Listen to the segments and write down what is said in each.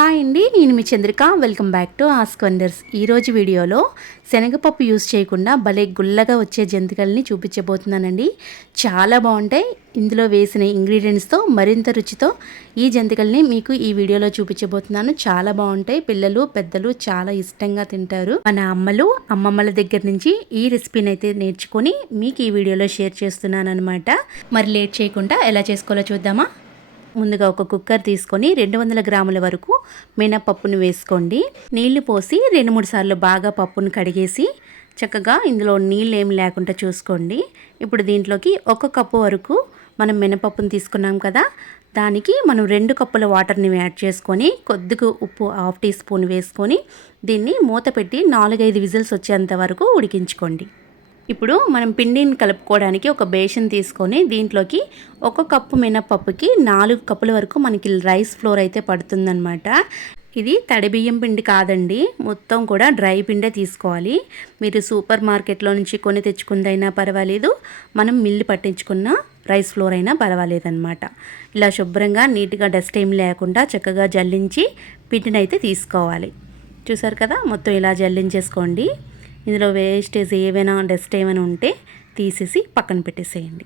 Hi అండి, నేను మీ Chandrika. Welcome back to ask wonders. ఈరోజు వీడియోలో శనగపప్పు యూస్ చేయకుండా భలే గుల్లగా వచ్చే జంతికల్ని చూపించబోతున్నానండి. చాలా బాగుంటాయి. ఇందులో వేసిన ఇంగ్రీడియంట్స్తో మరింత రుచితో ఈ జంతికల్ని మీకు ఈ వీడియోలో చూపించబోతున్నాను. చాలా బాగుంటాయి. పిల్లలు పెద్దలు చాలా ఇష్టంగా తింటారు. మన అమ్మమ్మల దగ్గర నుంచి ఈ రెసిపీని అయితే నేర్చుకొని మీకు ఈ వీడియోలో షేర్ చేస్తున్నాను అనమాట. మరి లేట్ చేయకుండా ఎలా చేసుకోవాలో చూద్దామా. ముందుగా ఒక కుక్కర్ తీసుకొని 200 గ్రాముల వరకు మినపప్పును వేసుకోండి. నీళ్లు పోసి 2-3 సార్లు బాగా పప్పును కడిగేసి చక్కగా ఇందులో నీళ్ళు ఏమి లేకుండా చూసుకోండి. ఇప్పుడు దీంట్లోకి 1 కప్పు వరకు మనం మినపప్పును తీసుకున్నాం కదా, దానికి మనం 2 కప్పుల వాటర్ని యాడ్ చేసుకొని కొద్దిగా ఉప్పు 1/2 టీ స్పూన్ వేసుకొని దీన్ని మూత పెట్టి 4-5 విజిల్స్ వచ్చేంత వరకు ఉడికించుకోండి. ఇప్పుడు మనం పిండిని కలుపుకోవడానికి ఒక బేషన్ తీసుకొని దీంట్లోకి 1 కప్పు మినపప్పుకి 4 కప్పుల వరకు మనకి రైస్ ఫ్లోర్ అయితే పడుతుందన్నమాట. ఇది తడి బియ్యం పిండి కాదండి, మొత్తం కూడా డ్రై పిండే తీసుకోవాలి. మీరు సూపర్ మార్కెట్లో నుంచి కొని తెచ్చుకుందైనా పర్వాలేదు, మనం మిల్లు పట్టించుకున్న రైస్ ఫ్లోర్ అయినా పర్వాలేదన్నమాట. ఇలా శుభ్రంగా నీట్గా డస్ట్ ఏం లేకుండా చక్కగా జల్లించి పిండిని అయితే తీసుకోవాలి. చూసారు కదా, మొత్తం ఇలా జల్లించేసుకోండి. ఇందులో వేస్టేజ్ ఏవైనా డస్ట్ ఏమైనా ఉంటే తీసేసి పక్కన పెట్టేసేయండి.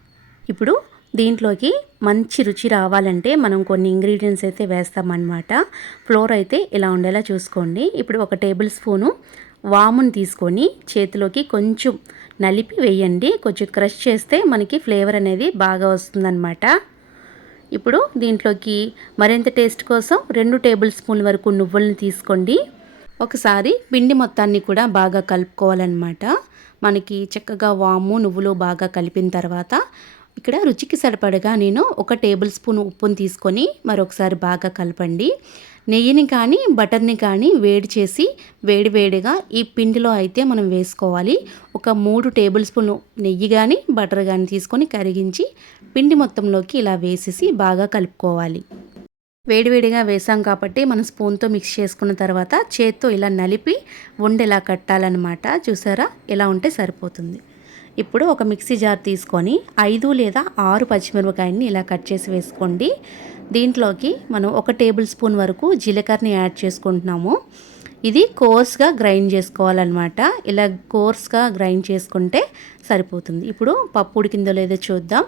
ఇప్పుడు దీంట్లోకి మంచి రుచి రావాలంటే మనం కొన్ని ఇంగ్రీడియంట్స్ అయితే వేస్తామన్నమాట. ఫ్లోర్ అయితే ఇలా ఉండేలా చూసుకోండి. ఇప్పుడు 1 టేబుల్ స్పూను వామును తీసుకొని చేతిలోకి కొంచెం నలిపి వేయండి. కొంచెం క్రష్ చేస్తే మనకి ఫ్లేవర్ అనేది బాగా వస్తుందన్నమాట. ఇప్పుడు దీంట్లోకి మరింత టేస్ట్ కోసం 2 టేబుల్ స్పూన్ల వరకు నువ్వులను తీసుకోండి. ఒకసారి పిండి మొత్తాన్ని కూడా బాగా కలుపుకోవాలన్నమాట. మనకి చక్కగా వాము నువ్వులు బాగా కలిపిన తర్వాత ఇక్కడ రుచికి సరిపడగా నేను 1 టేబుల్ స్పూన్ ఉప్పును తీసుకొని మరొకసారి బాగా కలపండి. నెయ్యిని కానీ బటర్ని కానీ వేడి చేసి వేడివేడిగా ఈ పిండిలో అయితే మనం వేసుకోవాలి. ఒక 3 టేబుల్ స్పూన్ నెయ్యి కానీ బటర్ కానీ తీసుకొని కరిగించి పిండి మొత్తంలోకి ఇలా వేసేసి బాగా కలుపుకోవాలి. వేడివేడిగా వేసాం కాబట్టి మనం స్పూన్తో మిక్స్ చేసుకున్న తర్వాత చేత్తో ఇలా నలిపి ఉండేలా కట్టాలన్నమాట. చూసారా, ఇలా ఉంటే సరిపోతుంది. ఇప్పుడు ఒక మిక్సీ జార్ తీసుకొని 5 లేదా 6 పచ్చిమిరపకాయలని ఇలా కట్ చేసి వేసుకోండి. దీంట్లోకి మనం 1 టేబుల్ స్పూన్ వరకు జీలకర్రని యాడ్ చేసుకుంటున్నాము. ఇది కోర్స్గా గ్రైండ్ చేసుకోవాలన్నమాట. ఇలా కోర్స్గా గ్రైండ్ చేసుకుంటే సరిపోతుంది. ఇప్పుడు పప్పు ఉడికిందో లేదో చూద్దాం.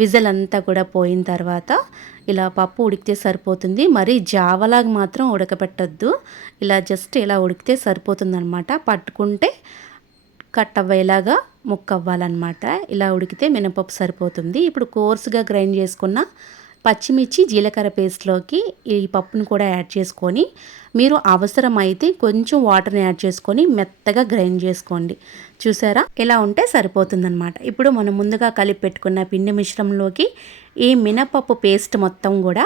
విజిల్ అంతా కూడా పోయిన తర్వాత ఇలా పప్పు ఉడికితే సరిపోతుంది. మరి జావలాగా మాత్రం ఉడకపెట్టొద్దు. ఇలా జస్ట్ ఇలా ఉడికితే సరిపోతుందన్నమాట. పట్టుకుంటే కట్ అవ్వేలాగా ముక్క అవ్వాలన్నమాట. ఇలా ఉడికితే మినపప్పు సరిపోతుంది. ఇప్పుడు కోర్స్గా గ్రైండ్ చేసుకున్న పచ్చిమిర్చి జీలకర్ర పేస్ట్లోకి ఈ పప్పును కూడా యాడ్ చేసుకొని మీరు అవసరమైతే కొంచెం వాటర్ని యాడ్ చేసుకొని మెత్తగా గ్రైండ్ చేసుకోండి. చూసారా, ఇలా ఉంటే సరిపోతుందన్నమాట. ఇప్పుడు మనం ముందుగా కలిపి పెట్టుకున్న పిండి మిశ్రమంలోకి ఈ మినపప్పు పేస్ట్ మొత్తం కూడా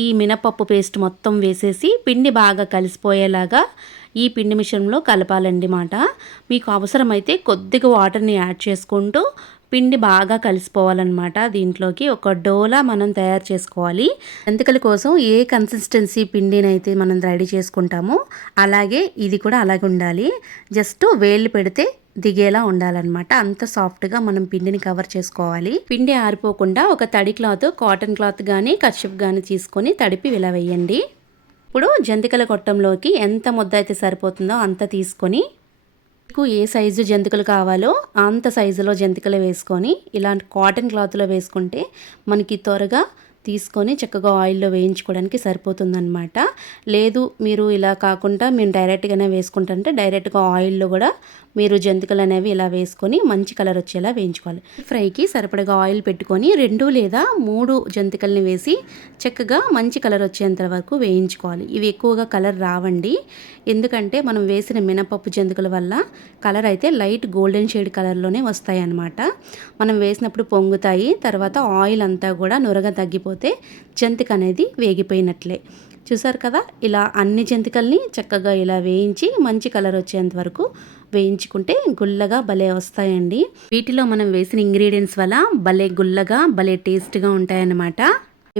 ఈ మినపప్పు పేస్ట్ మొత్తం వేసేసి పిండి బాగా కలిసిపోయేలాగా ఈ పిండి మిశ్రమంలో కలపాలండి మాట. మీకు అవసరమైతే కొద్దిగా వాటర్ని యాడ్ చేసుకుంటూ పిండి బాగా కలిసిపోవాలన్నమాట. దీంట్లోకి ఒక డోలా మనం తయారు చేసుకోవాలి. జంతికల కోసం ఏ కన్సిస్టెన్సీ పిండిని అయితే మనం రెడీ చేసుకుంటామో అలాగే ఇది కూడా అలాగే ఉండాలి. జస్ట్ వేళ్ళు పెడితే దిగేలా ఉండాలన్నమాట. అంత సాఫ్ట్గా మనం పిండిని కవర్ చేసుకోవాలి. పిండి ఆరిపోకుండా ఒక తడి క్లాత్, కాటన్ క్లాత్ కానీ కర్చీఫ్ కానీ తీసుకొని తడిపి ఇలా వేయండి. ఇప్పుడు జంతికల గొట్టంలోకి ఎంత ముద్ద అయితే సరిపోతుందో అంత తీసుకొని మీకు ఏ సైజు జంతికలు కావాలో అంత సైజులో జంతికలు వేసుకొని ఇలాంటి కాటన్ క్లాత్లో వేసుకుంటే మనకి త్వరగా తీసుకొని చక్కగా ఆయిల్లో వేయించుకోవడానికి సరిపోతుందన్నమాట. లేదు మీరు ఇలా కాకుండా మేము డైరెక్ట్గానే వేసుకుంటుంటే డైరెక్ట్గా ఆయిల్లో కూడా మీరు జంతికలు అనేవి ఇలా వేసుకొని మంచి కలర్ వచ్చేలా వేయించుకోవాలి. ఫ్రైకి సరిపడగా ఆయిల్ పెట్టుకొని 2 లేదా 3 జంతికల్ని వేసి చక్కగా మంచి కలర్ వచ్చేంత వరకు వేయించుకోవాలి. ఇవి ఎక్కువగా కలర్ రావండి, ఎందుకంటే మనం వేసిన మినపప్పు జంతికల వల్ల కలర్ అయితే లైట్ గోల్డెన్ షేడ్ కలర్లోనే వస్తాయి అన్నమాట. మనం వేసినప్పుడు పొంగుతాయి, తర్వాత ఆయిల్ అంతా కూడా నురగ తగ్గిపోతే జంతిక అనేది వేగిపోయినట్లే. చూసారు కదా, ఇలా అన్ని జంతికల్ని చక్కగా ఇలా వేయించి మంచి కలర్ వచ్చేంత వరకు వేయించుకుంటే గుల్లగా భలే వస్తాయండి. వీటిలో మనం వేసిన ఇంగ్రీడియంట్స్ వల్ల భలే గుల్లగా భలే టేస్ట్గా ఉంటాయన్నమాట.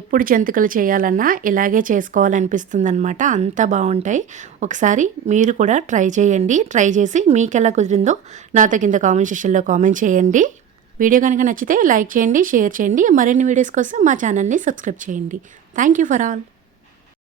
ఎప్పుడు జంతికలు చేయాలన్నా ఇలాగే చేసుకోవాలనిపిస్తుంది అనమాట. అంత బాగుంటాయి. ఒకసారి మీరు కూడా ట్రై చేయండి. ట్రై చేసి మీకు ఎలా కుదిరిందో నాతో కింద కామెంట్ సెక్షన్లో కామెంట్ చేయండి. వీడియో కనుక నచ్చితే లైక్ చేయండి, షేర్ చేయండి. మరిన్ని వీడియోస్ కోసం మా ఛానల్ని సబ్స్క్రైబ్ చేయండి. Thank you for all.